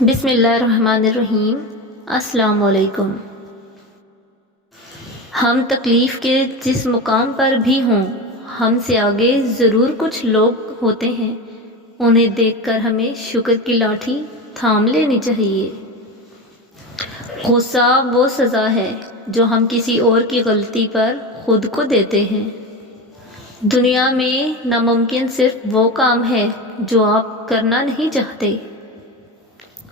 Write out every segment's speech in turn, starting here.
بسم اللہ الرحمن الرحیم۔ السلام علیکم۔ ہم تکلیف کے جس مقام پر بھی ہوں، ہم سے آگے ضرور کچھ لوگ ہوتے ہیں، انہیں دیکھ کر ہمیں شکر کی لاٹھی تھام لینی چاہیے۔ غصہ وہ سزا ہے جو ہم کسی اور کی غلطی پر خود کو دیتے ہیں۔ دنیا میں ناممکن صرف وہ کام ہے جو آپ کرنا نہیں چاہتے۔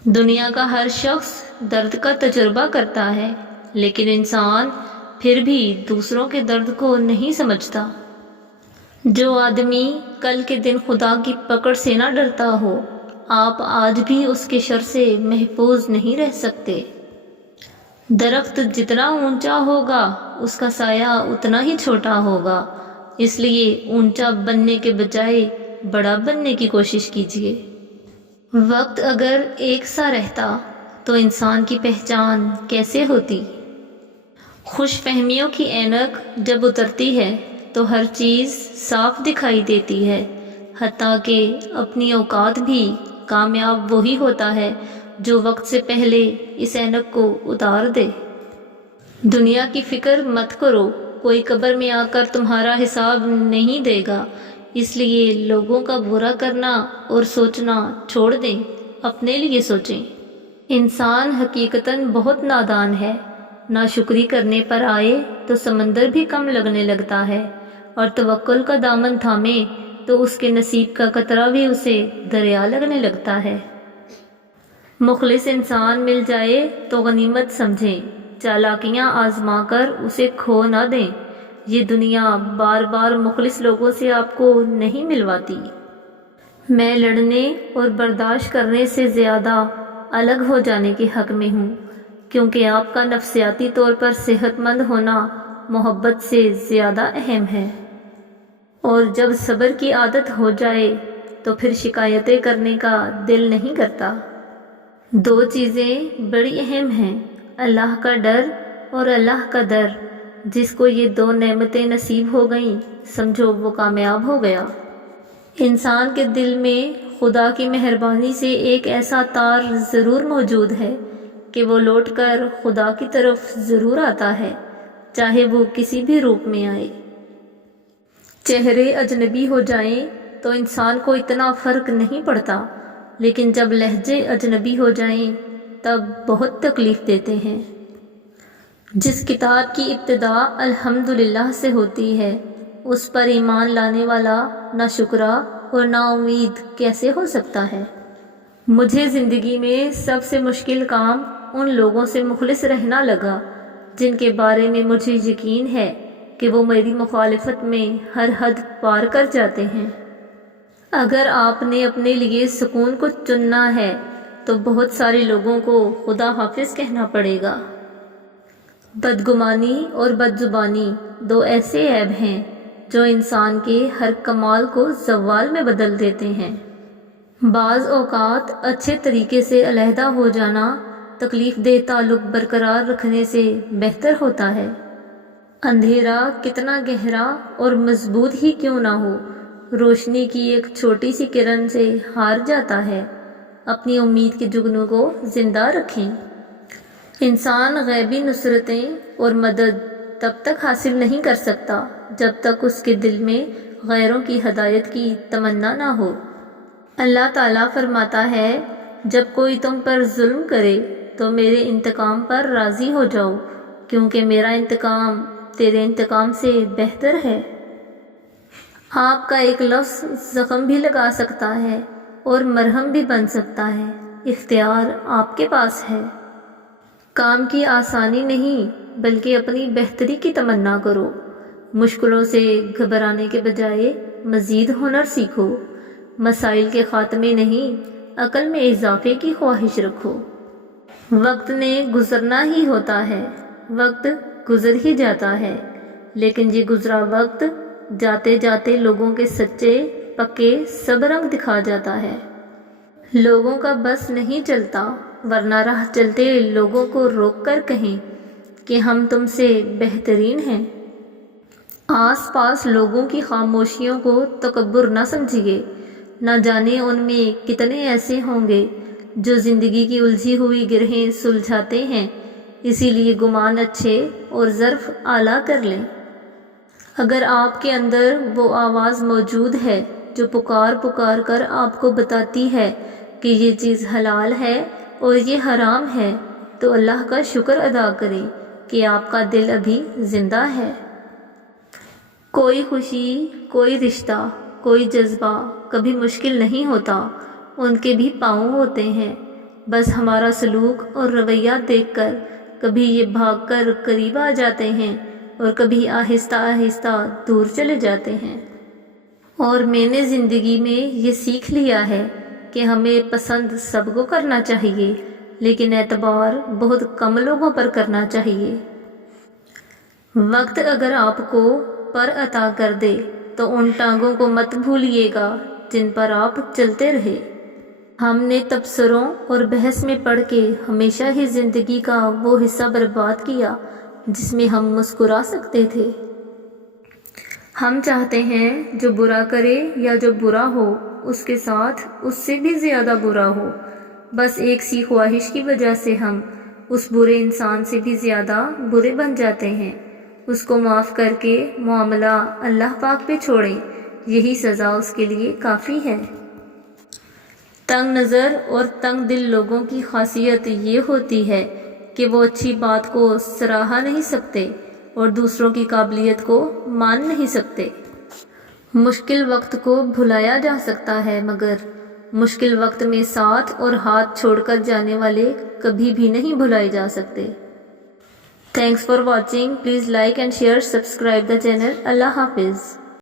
دنیا کا ہر شخص درد کا تجربہ کرتا ہے، لیکن انسان پھر بھی دوسروں کے درد کو نہیں سمجھتا۔ جو آدمی کل کے دن خدا کی پکڑ سے نہ ڈرتا ہو، آپ آج بھی اس کے شر سے محفوظ نہیں رہ سکتے۔ درخت جتنا اونچا ہوگا، اس کا سایہ اتنا ہی چھوٹا ہوگا، اس لیے اونچا بننے کے بجائے بڑا بننے کی کوشش کیجیے۔ وقت اگر ایک سا رہتا تو انسان کی پہچان کیسے ہوتی؟ خوش فہمیوں کی اینک جب اترتی ہے تو ہر چیز صاف دکھائی دیتی ہے، حتیٰ کہ اپنی اوقات بھی۔ کامیاب وہی ہوتا ہے جو وقت سے پہلے اس اینک کو اتار دے۔ دنیا کی فکر مت کرو، کوئی قبر میں آ کر تمہارا حساب نہیں دے گا، اس لیے لوگوں کا برا کرنا اور سوچنا چھوڑ دیں، اپنے لیے سوچیں۔ انسان حقیقتاً بہت نادان ہے، ناشکری کرنے پر آئے تو سمندر بھی کم لگنے لگتا ہے، اور توکل کا دامن تھامے تو اس کے نصیب کا قطرہ بھی اسے دریا لگنے لگتا ہے۔ مخلص انسان مل جائے تو غنیمت سمجھیں، چالاکیاں آزما کر اسے کھو نہ دیں۔ یہ دنیا بار بار مخلص لوگوں سے آپ کو نہیں ملواتی۔ میں لڑنے اور برداشت کرنے سے زیادہ الگ ہو جانے کے حق میں ہوں، کیونکہ آپ کا نفسیاتی طور پر صحت مند ہونا محبت سے زیادہ اہم ہے۔ اور جب صبر کی عادت ہو جائے تو پھر شکایتیں کرنے کا دل نہیں کرتا۔ دو چیزیں بڑی اہم ہیں، اللہ کا ڈر اور اللہ کا در۔ جس کو یہ دو نعمتیں نصیب ہو گئیں، سمجھو وہ کامیاب ہو گیا۔ انسان کے دل میں خدا کی مہربانی سے ایک ایسا تار ضرور موجود ہے کہ وہ لوٹ کر خدا کی طرف ضرور آتا ہے، چاہے وہ کسی بھی روپ میں آئے۔ چہرے اجنبی ہو جائیں تو انسان کو اتنا فرق نہیں پڑتا، لیکن جب لہجے اجنبی ہو جائیں تب بہت تکلیف دیتے ہیں۔ جس کتاب کی ابتدا الحمدللہ سے ہوتی ہے، اس پر ایمان لانے والا نہ شکرا اور نا امید کیسے ہو سکتا ہے؟ مجھے زندگی میں سب سے مشکل کام ان لوگوں سے مخلص رہنا لگا جن کے بارے میں مجھے یقین ہے کہ وہ میری مخالفت میں ہر حد پار کر جاتے ہیں۔ اگر آپ نے اپنے لیے سکون کو چننا ہے تو بہت سارے لوگوں کو خدا حافظ کہنا پڑے گا۔ بدگمانی اور بدزبانی دو ایسے عیب ہیں جو انسان کے ہر کمال کو زوال میں بدل دیتے ہیں۔ بعض اوقات اچھے طریقے سے علیحدہ ہو جانا تکلیف دہ تعلق برقرار رکھنے سے بہتر ہوتا ہے۔ اندھیرا کتنا گہرا اور مضبوط ہی کیوں نہ ہو، روشنی کی ایک چھوٹی سی کرن سے ہار جاتا ہے۔ اپنی امید کے جگنوں کو زندہ رکھیں۔ انسان غیبی نصرتیں اور مدد تب تک حاصل نہیں کر سکتا جب تک اس کے دل میں غیروں کی ہدایت کی تمنا نہ ہو۔ اللہ تعالیٰ فرماتا ہے، جب کوئی تم پر ظلم کرے تو میرے انتقام پر راضی ہو جاؤ، کیونکہ میرا انتقام تیرے انتقام سے بہتر ہے۔ آپ کا ایک لفظ زخم بھی لگا سکتا ہے اور مرہم بھی بن سکتا ہے، اختیار آپ کے پاس ہے۔ کام کی آسانی نہیں بلکہ اپنی بہتری کی تمنا کرو۔ مشکلوں سے گھبرانے کے بجائے مزید ہنر سیکھو۔ مسائل کے خاتمے نہیں، عقل میں اضافے کی خواہش رکھو۔ وقت نے گزرنا ہی ہوتا ہے، وقت گزر ہی جاتا ہے، لیکن یہ گزرا وقت جاتے جاتے لوگوں کے سچے پکے سب رنگ دکھا جاتا ہے۔ لوگوں کا بس نہیں چلتا، ورنہ راہ چلتے لوگوں کو روک کر کہیں کہ ہم تم سے بہترین ہیں۔ آس پاس لوگوں کی خاموشیوں کو تکبر نہ سمجھیے، نہ جانے ان میں کتنے ایسے ہوں گے جو زندگی کی الجھی ہوئی گرہیں سلجھاتے ہیں، اسی لیے گمان اچھے اور ظرف اعلیٰ کر لیں۔ اگر آپ کے اندر وہ آواز موجود ہے جو پکار پکار کر آپ کو بتاتی ہے کہ یہ چیز حلال ہے اور یہ حرام ہے، تو اللہ کا شکر ادا کریں کہ آپ کا دل ابھی زندہ ہے۔ کوئی خوشی، کوئی رشتہ، کوئی جذبہ کبھی مشکل نہیں ہوتا، ان کے بھی پاؤں ہوتے ہیں، بس ہمارا سلوک اور رویہ دیکھ کر کبھی یہ بھاگ کر قریب آ جاتے ہیں اور کبھی آہستہ آہستہ دور چلے جاتے ہیں۔ اور میں نے زندگی میں یہ سیکھ لیا ہے کہ ہمیں پسند سب کو کرنا چاہیے، لیکن اعتبار بہت کم لوگوں پر کرنا چاہیے۔ وقت اگر آپ کو پر عطا کر دے تو ان ٹانگوں کو مت بھولیے گا جن پر آپ چلتے رہے۔ ہم نے تبصروں اور بحث میں پڑھ کے ہمیشہ ہی زندگی کا وہ حصہ برباد کیا جس میں ہم مسکرا سکتے تھے۔ ہم چاہتے ہیں جو برا کرے یا جو برا ہو اس کے ساتھ اس سے بھی زیادہ برا ہو، بس ایک سی خواہش کی وجہ سے ہم اس برے انسان سے بھی زیادہ برے بن جاتے ہیں۔ اس کو معاف کر کے معاملہ اللہ پاک پہ چھوڑیں، یہی سزا اس کے لیے کافی ہے۔ تنگ نظر اور تنگ دل لوگوں کی خاصیت یہ ہوتی ہے کہ وہ اچھی بات کو سراہا نہیں سکتے اور دوسروں کی قابلیت کو مان نہیں سکتے۔ مشکل وقت کو بھلایا جا سکتا ہے، مگر مشکل وقت میں ساتھ اور ہاتھ چھوڑ کر جانے والے کبھی بھی نہیں بھلائے جا سکتے۔ Thanks for watching, please like and share, subscribe the channel. اللہ حافظ۔